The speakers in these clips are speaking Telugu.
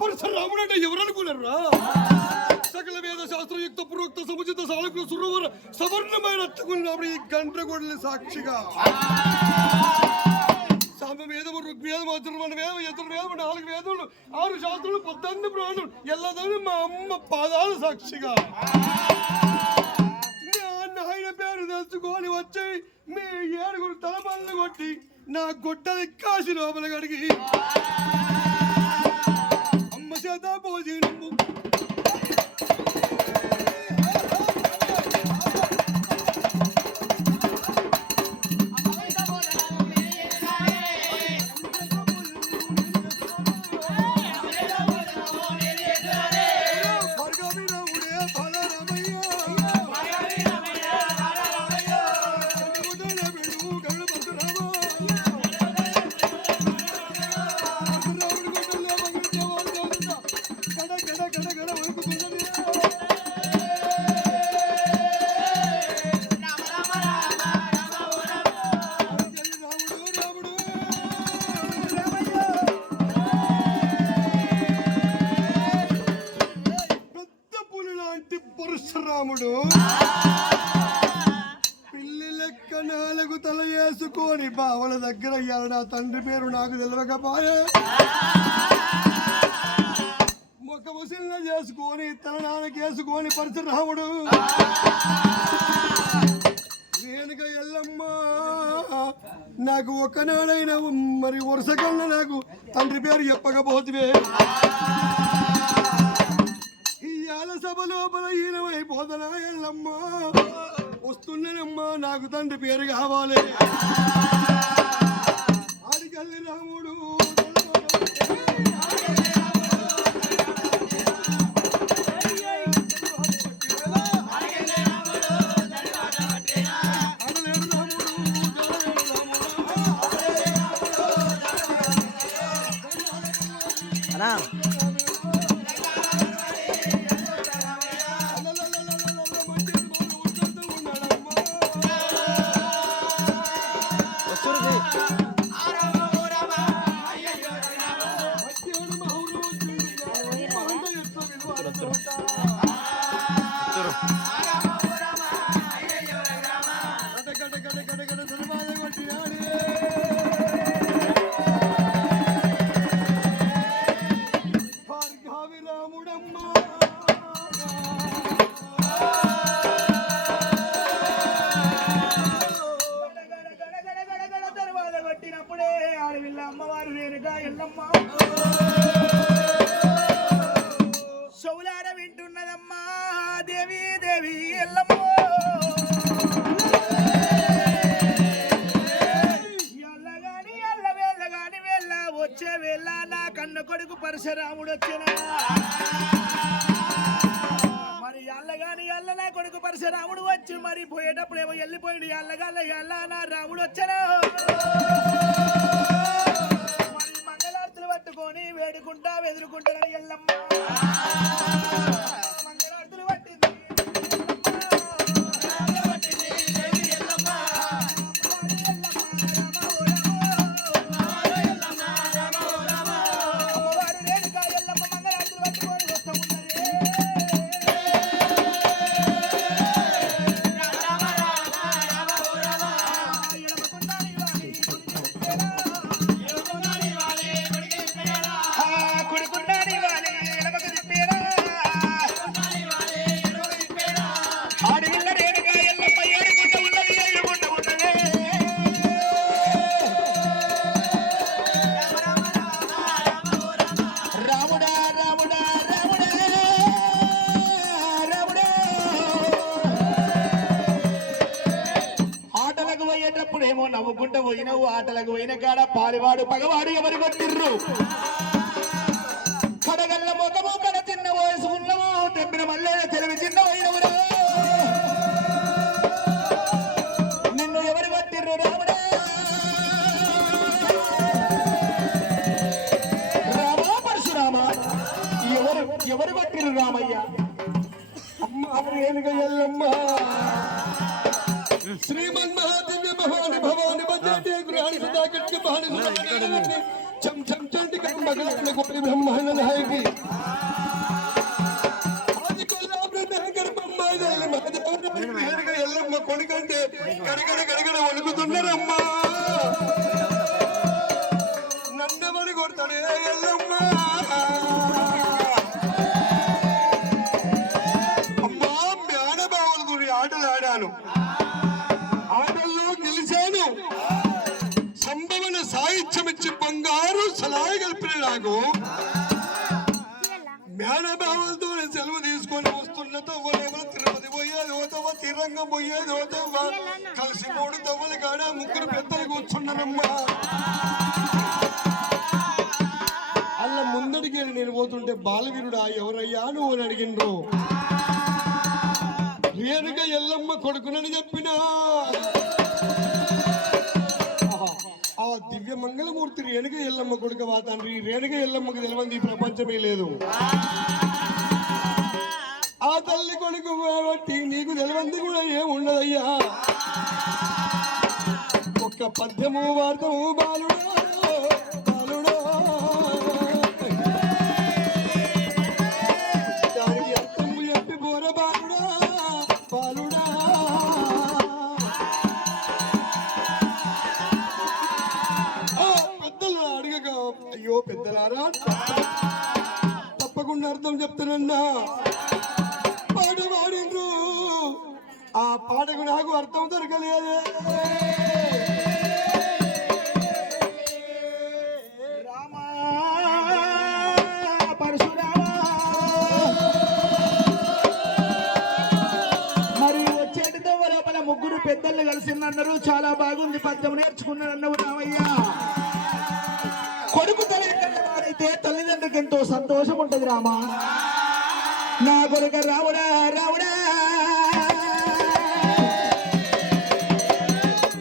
పరశురాముడు అంటే ఎవరనుకున్నారా? సకల వేద శాస్త్రయుక్త పురోక్త సముచిత సాలకులు సురవర సవర్ణమైన ఈ గండ్రగొడ్ల సాక్షిగా సామవేదము ఋగ్వేదము అథర్వణ వేదము యజుర్వేదము 4 వేదములు 6 శాస్త్రాలు 18 పురాణాలు ఎల్లదని మా అమ్మ పాదాల సాక్షిగా ఆయన పేరు తెలుసుకొని వచ్చి మీ 7 తలపళ్ళు కొట్టి నా గొడ్డలి కాసి లోపల కడిగి అమ్మ చేత భోజనము పరశురాముడు పిల్లి లెక్క 4 తల వేసుకొని బావల దగ్గర నా తండ్రి పేరు నాకు తెలియకపోయే ఒక ముసిలిన చేసుకొని తన నాన్నకి వేసుకొని పరశురాముడు రేణుక ఎల్లమ్మ నాకు ఒక్కనాడైనా మరి వరుస కన్నా నాకు తండ్రి పేరు చెప్పకపోతే సభ లోపల ఈయనమైపోదనా ఎల్లమ్మ వస్తున్నానమ్మా నాకు తండ్రి పేరు కావాలి ఆడికెళ్ళి రాముడు దేవి దేవి ఎల్లమ్మో ఎల్లగాని ఎల్లవేళ్ళగాని వెళ్ళ వచ్చే వెళ్ళ నా కన్న కొడుకు పరశురాముడు వచ్చిన మరి ఎల్లగాని ఎల్ల నా కొడుకు పరశురాముడు వచ్చి మరి పోయేటప్పుడు ఏమో వెళ్ళిపోయింది ఎల్లగల్ల ఎల్ల నా రాముడు వచ్చాను మరి మంగళార్తులు పట్టుకొని వేడుకుంటా వెదురుకుంటానని ఎల్లమ్మ మంగళార్తులు పట్టింది ఏమో నవ్వుకుంటూ పోయినవు ఆటలకు పోయిన కాడ పాలివాడు పగవాడు ఎవరు కొట్టిర్రు కడగల్ల మొగము కడ చిన్న వయసు ఉన్నవు తెప్పిన మల్లె తెలివి చిన్న పోయినవురా నిన్ను ఎవరు కొట్టిర్రు రాముడా రామా పరశురామ ఎవరు కొట్టిర్రు రామయ్య అమ్మ రేణుక ఎల్లమ్మ శ్రీమన్మహాదివ్య భవాని భవాని భజే గురాణి సదాకట్ భవాని సుదాకట్ చం చం చంటి కం మగల గోపి బ్రహ్మాండ నాయకి ఆది కొల్లాపుర నగర బొమ్మాయి రేణుక ఎల్లమ్మ కొడుకంటే గడగడ గడగడ వణుకుతున్నారమ్మ నన్నెవరు కొడతాడే ఎల్లమ్మ అమ్మా జ్ఞానభావుల గురి ఆటలు ఆడాను గెలిచాను సంభవన సాహిత్యం ఇచ్చి బంగారు సలాయి కలిపిన నాకు జ్ఞానభావాలతో సెలవు తీసుకొని వస్తున్న తవ్వలేమో తిరుపతి పోయేది ఓతవ తిరంగం పోయేది ఓతవ కలిసి 3 తవ్వలు కాడ 3 పెద్దలు కూర్చున్నానమ్మా అలా ముందడికి నేను పోతుంటే బాలవీరుడా ఎవరయ్యా నువ్వు అని అడిగిండ్రు రేణుక ఎల్లమ్మ కొడుకునని చెప్పినా ఆ దివ్య మంగళమూర్తి రేణుక ఎల్లమ్మ కొడుక వా తండ్రి రేణుక ఎల్లమ్మకు తెలియంది ఈ ప్రపంచమే లేదు ఆ తల్లి కొడుకు కాబట్టి నీకు తెలియంది కూడా ఏముండదయ్యా ఒక్క పద్యము వార్తము బాలుడా బాలుడా దానికి అర్థము చెప్పి బోర బాలుడా బాలుడా అయ్యో పెద్దలారా తప్పకుండా అర్థం చెప్తానన్నా పాట పాడిండ్రు ఆ పాటకు నాకు అర్థం దొరకలేదు రామా పరశురామ మరి వచ్చేటితో లోపల 3 పెద్దలు కలిసిందన్నారు చాలా బాగుంది పద్యం నేర్చుకున్నారన్నావు రామయ్య కొడుకు తల్లిదండ్రులైతే తల్లిదండ్రులకు ఎంతో సంతోషం ఉంటది రామా నా కొడుకు రావుడా రావుడా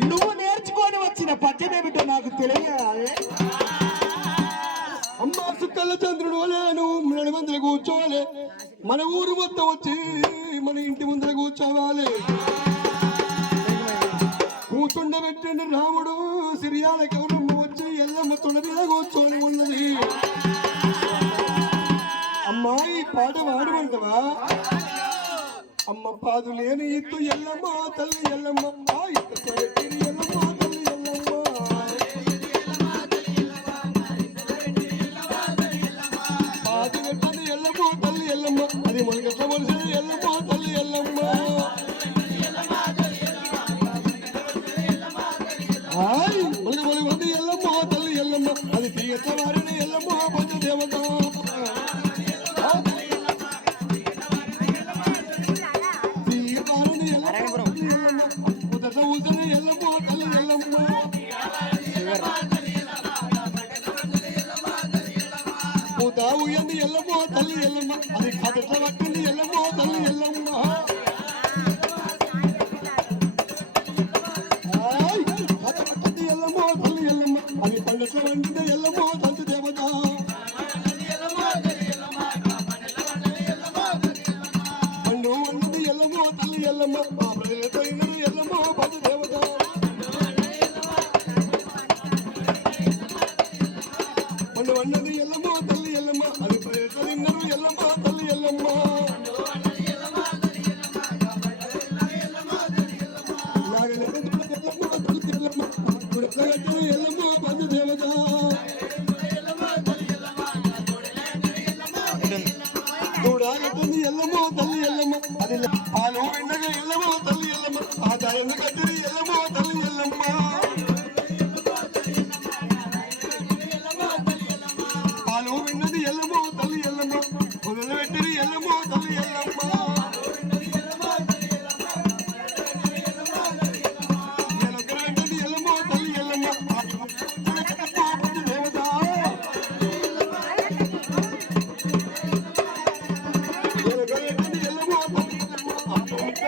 నువ్వు నేర్చుకొని వచ్చిన పద్యం ఏమిటో నాకు తెలియాలి అమ్మ సుక్కల చంద్రుడు నువ్వు నడిమందులు కూర్చోవాలి మన ఊరు మొత్తం వచ్చి మన ఇంటి ముందర కూర్చోవాలి కూర్చుండబెట్టిన రాముడు సిరియాల గౌరమ్మ వచ్చి ఎల్లమ్మ తొడ మీద కూర్చొని ఉన్నది అమ్మాయి పాట వాడమంటవా అమ్మ పాదు లేని ఇత్తు ఎల్లమ్మ తల్లి ఎల్లమ్మ ఎల్లమ్మ తల్లి ఎల్లమ్మ పాదు పెట్టని ఎల్లమ్మ తల్లి ఎల్లమ్మ అది మొలగట్ల మొలిసిన ఎల్లమ్మ తల్లి ఎల్లమ్మ మొలగ ఎల్లమ్మ తల్లి ఎల్లమ్మ అది తీగట్ల వారిని ఎల్లమ్మ పంచ దేవత పండిట్ల పట్టింది ఎల్లమ్మో తల్లి ఎల్లమ్మ పట్టింది ఎల్లమ్మో తల్లి ఎల్లమ్మ అది పండిట్ల వండింది ఎల్లమ్మో తండ్రి దేవత పండు వండింది ఎల్లమ్మో తల్లి ఎల్లమ్మ ఆ ప్రజలతో ఎల్లమ్మో తండ్రి దేవత పండు వండింది ఎల్లమ్మో తల్లి ఎల్లమ్మ అది ప్రజలతో ఎల్లమ్మో తల్లి ఎల్లమ్మ ఎల్లమ్మో తండ్రి దేవత దూడాలతుంది ఎల్లమ్మో తల్లి ఎల్లమ్మ అది పాలు ఎండగా ఎల్లమ్మో తల్లి ఎల్లమ్మ ఆ దాయంగా